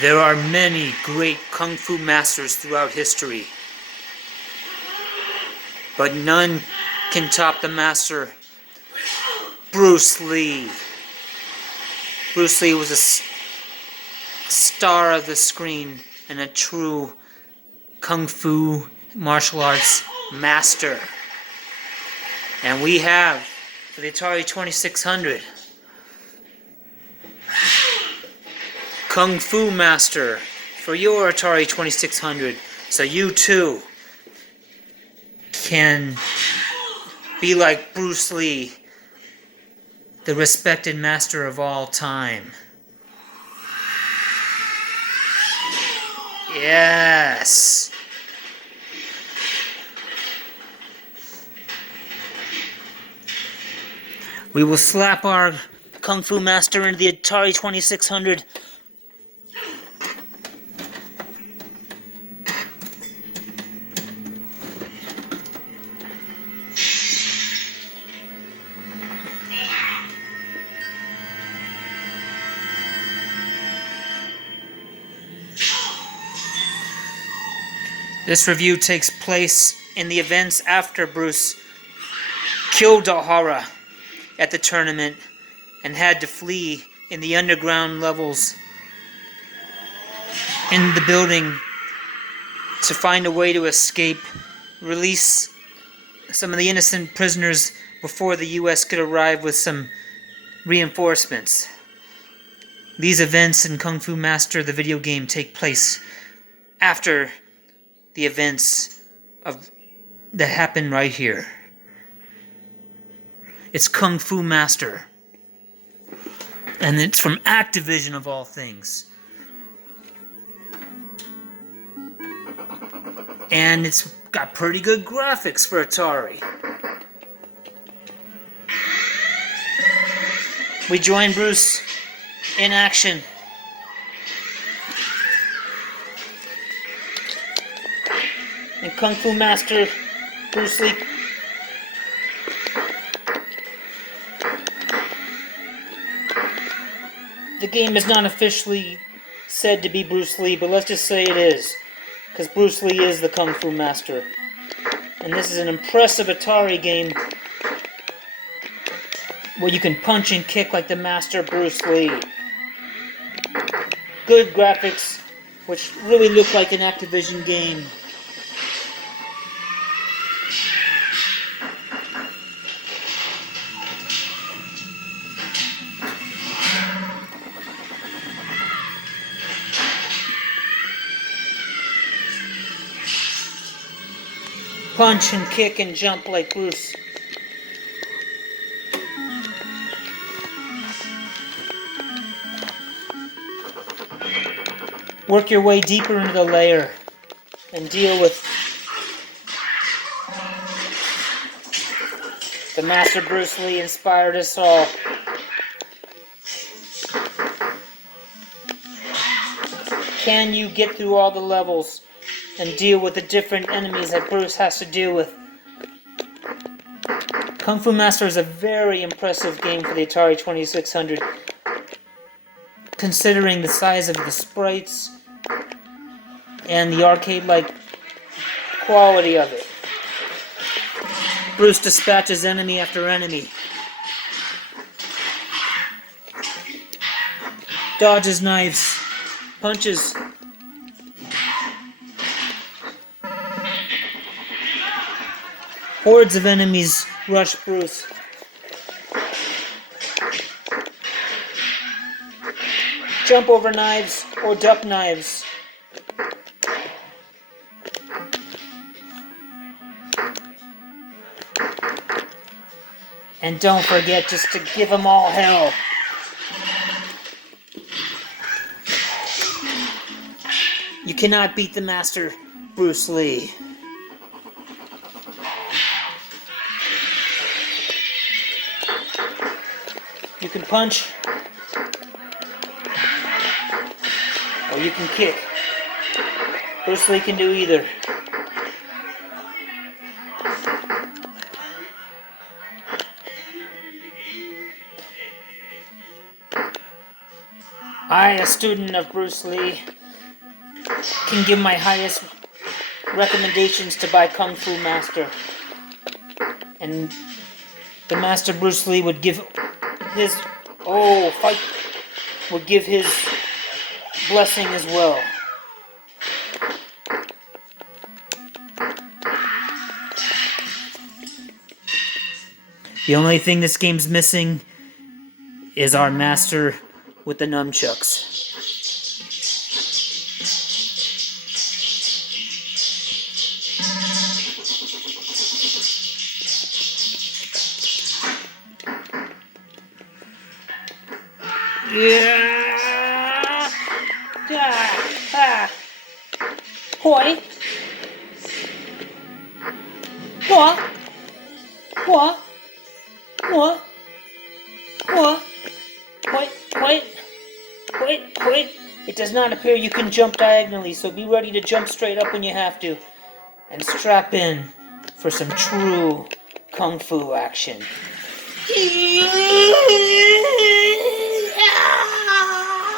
There are many great kung fu masters throughout history, but none can top the master Bruce Lee. Bruce Lee was a star of the screen and a true kung fu martial arts master. And we have, for the Atari 2600, Kung Fu Master for your Atari 2600, so you too can be like Bruce Lee, the respected master of all time. Yes! We will slap our Kung Fu Master into the Atari 2600. This review takes place in the events after Bruce killed O'Hara at the tournament and had to flee in the underground levels in the building to find a way to escape, release some of the innocent prisoners before the U.S. could arrive with some reinforcements. These events in Kung Fu Master, the video game, take place after the events that happen right here. It's Kung Fu Master. And it's from Activision of all things. And it's got pretty good graphics for Atari. We join Bruce in action. And Kung Fu Master Bruce Lee. The game is not officially said to be Bruce Lee, but let's just say it is, because Bruce Lee is the Kung Fu Master. And this is an impressive Atari game where you can punch and kick like the master Bruce Lee. Good graphics, which really look like an Activision game. Punch and kick and jump like Bruce. Work your way deeper into the layer and deal with the master Bruce Lee inspired us all. Can you get through all the levels and deal with the different enemies that Bruce has to deal with? Kung Fu Master is a very impressive game for the Atari 2600, considering the size of the sprites and the arcade-like quality of it. Bruce dispatches enemy after enemy, dodges knives, punches, hordes of enemies rush Bruce. Jump over knives or duck knives. And don't forget just to give them all hell. You cannot beat the master Bruce Lee. You can punch, or you can kick. Bruce Lee can do either. I, a student of Bruce Lee, can give my highest recommendations to buy Kung Fu Master. And the Master Bruce Lee would give his would give his blessing as well. The only thing this game's missing is our master with the nunchucks. Yeah! Hoi! What? What? What? What? Wait. It does not appear you can jump diagonally, so be ready to jump straight up when you have to. And strap in for some true Kung Fu action.